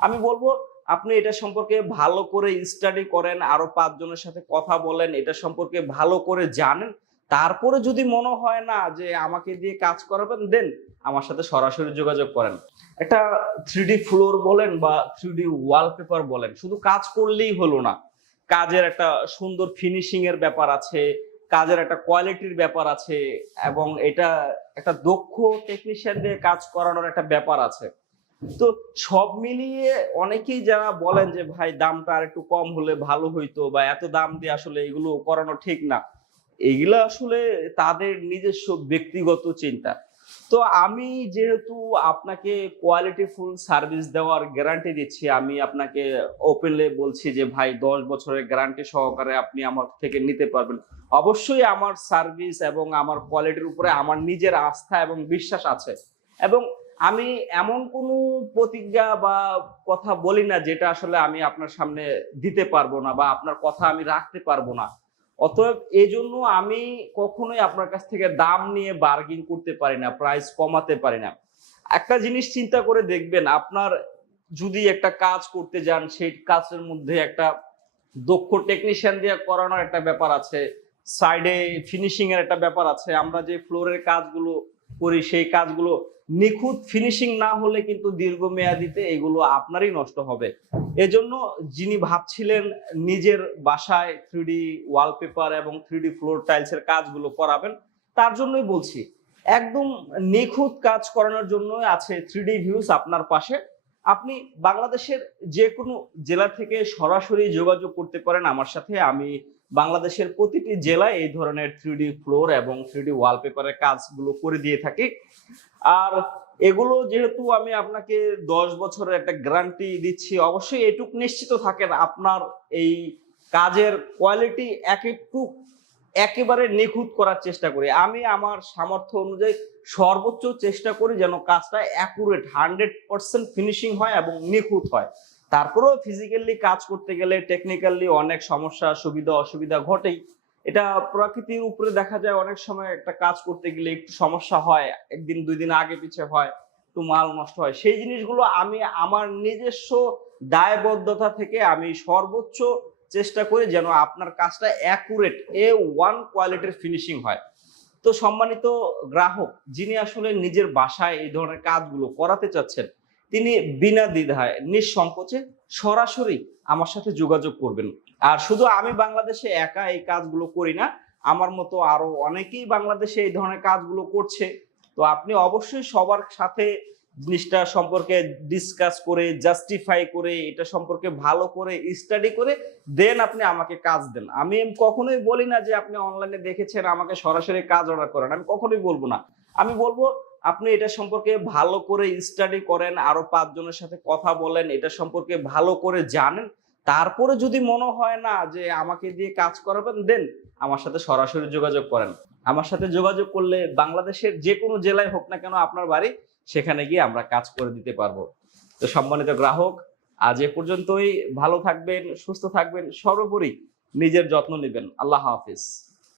আমি বলব, আপনি এটা সম্পর্কে ভালো করে স্টাডি করেন, আরও পাঁচজনের সাথে কথা বলেন, এটা সম্পর্কে ভালো করে জানেন। তারপরে যদি মনে হয় না যে আমাকে দিয়ে কাজ করাবেন, দেন আমার সাথে সরাসরি যোগাযোগ করেন। একটা থ্রি ফ্লোর বলেন বা থ্রি ওয়ালপেপার বলেন, শুধু কাজ করলেই হলো না। কাজের একটা সুন্দর ফিনিশিং এর ব্যাপার আছে, কাজের একটা কোয়ালিটির ব্যাপার আছে, এবং এটা একটা দক্ষ টেকনিশিয়ান দিয়ে কাজ করানোর একটা ব্যাপার আছে। তো সব মিলিয়ে অনেকেই যারা বলেন যে, ভাই, দামটা আর একটু কম হলে ভালো হইতো বা এত দাম দিয়ে আসলে এগুলো করানো ঠিক না। এগুলো আসলে তাদের নিজস্ব ব্যক্তিগত চিন্তা। তো আমি যেহেতু আপনাকে কোয়ালিটি ফুল সার্ভিস দেওয়ার গ্যারান্টি দিচ্ছি, আমি আপনাকে ওপেনলি বলছি যে, ভাই, দশ বছরের গ্যারান্টি সহকারে আপনি আমার থেকে নিতে পারবেন। অবশ্যই আমার সার্ভিস এবং আমার কোয়ালিটির উপরে আমার নিজের আস্থা এবং বিশ্বাস আছে। এবং আমি এমন কোনো প্রতিজ্ঞা বা কথা বলি না যেটা আসলে আমি আপনার সামনে দিতে পারব না বা আপনার কথা আমি রাখতে পারব না। অতএব এই জন্য আমি কখনোই আপনার কাছ থেকে দাম নিয়ে বার্গিং করতে পারি না প্রাইস কমাতে পারি না। একটা জিনিস চিন্তা করে দেখবেন, আপনার যদি একটা কাজ করতে যান, সেই কাজের মধ্যে একটা দক্ষ টেকনিশিয়ান দিয়ে করানোর একটা ব্যাপার আছে সাইডে ফিনিশিং এর একটা ব্যাপার আছে, আমরা যে ফ্লোরের কাজগুলো করি, সেই কাজগুলো নিখুঁত ফিনিশিং না হলে কিন্তু দীর্ঘমেয়াদিতে এগুলো আপনারই নষ্ট হবে। এজন্য যিনি ভাবছিলেন নিজের বাসায় থ্রিডি ওয়ালপেপার এবং থ্রিডি ফ্লোর টাইলসের কাজগুলো করাবেন, তার জন্যই বলছি, একদম নিখুঁত কাজ করানোর জন্য আছে থ্রিডি ভিউস আপনার পাশে। আপনি বাংলাদেশের যে কোনো জেলা থেকে সরাসরি যোগাযোগ করতে পারেন। আমার সাথে আমি বাংলাদেশের প্রতিটি জেলায় এই ধরনের থ্রিডি ফ্লোর এবং থ্রিডি ওয়ালপেপারের কাজগুলো করে দিয়ে থাকি। আর এগুলো যেহেতু আমি আপনাকে দশ বছরের একটা গ্যারান্টি দিচ্ছি, অবশ্যই এটুক নিশ্চিত থাকেন, আপনার এই কাজের কোয়ালিটি এক একটু একেবারে নিখুঁত করার চেষ্টা করি। আমি আমার সামর্থ্য অনুযায়ী সর্বোচ্চ চেষ্টা করি যেন কাজটা অ্যাকুরেট হান্ড্রেড পার্সেন্ট ফিনিশিং হয় এবং নিখুঁত হয়। তারপরেও ফিজিক্যালি কাজ করতে গেলে টেকনিক্যালি অনেক সমস্যা, সুবিধা, অসুবিধা ঘটেই। এটা প্রকৃতির উপরে দেখা যায় অনেক সময় একটা কাজ করতে গেলে একটু সমস্যা হয়, একদিন, দুই দিন আগে পিছে হয়, একটু মাল নষ্ট হয়। সেই জিনিসগুলো আমি আমার নিজস্ব দায়বদ্ধতা থেকে আমি সর্বোচ্চ চেষ্টা করি যেন আপনার কাজটা অ্যাকুরেট এ ওয়ান কোয়ালিটির ফিনিশিং হয়। তো সম্মানিত গ্রাহক, যিনি আসলে নিজের বাসায় এই ধরনের কাজগুলো করাতে চাচ্ছেন, তিনি বিনা দ্বিধায়, নিঃসংকোচে সরাসরি আমার সাথে যোগাযোগ করবেন। আর শুধু আমি বাংলাদেশে একা এই কাজগুলো করি না, আমার মতো আরও অনেকেই বাংলাদেশে এই ধরনের কাজগুলো করছে। তো আপনি অবশ্যই সবার সাথে জিনিসটা সম্পর্কে ডিসকাস করে জাস্টিফাই করে, এটা সম্পর্কে ভালো করে স্টাডি করে দেন আপনি আমাকে কাজ দেন। আমি কখনোই বলি না যে আপনি অনলাইনে দেখেছেন, আমাকে সরাসরি কাজ অর্ডার করেন। আমি কখনোই বলব না। আমি বলব, আপনি এটা সম্পর্কে ভালো করে স্টাডি করেন, আরও পাঁচজনের সাথে কথা বলেন, এটা সম্পর্কে ভালো করে জানেন। তারপরে যদি মনে হয় না যে আমাকে দিয়ে কাজ করাবেন দেন আমার সাথে সরাসরি যোগাযোগ করেন। আমার সাথে যোগাযোগ করলে বাংলাদেশের যে কোনো জেলায় হোক না কেন আপনার বাড়ি সেখানে গিয়ে আমরা কাজ করে দিতে পারব। তো সম্মানিত গ্রাহক, আজ এ পর্যন্তই। ভালো থাকবেন, সুস্থ থাকবেন, সর্বোপরি নিজের যত্ন নেবেন। আল্লাহ হাফিজ।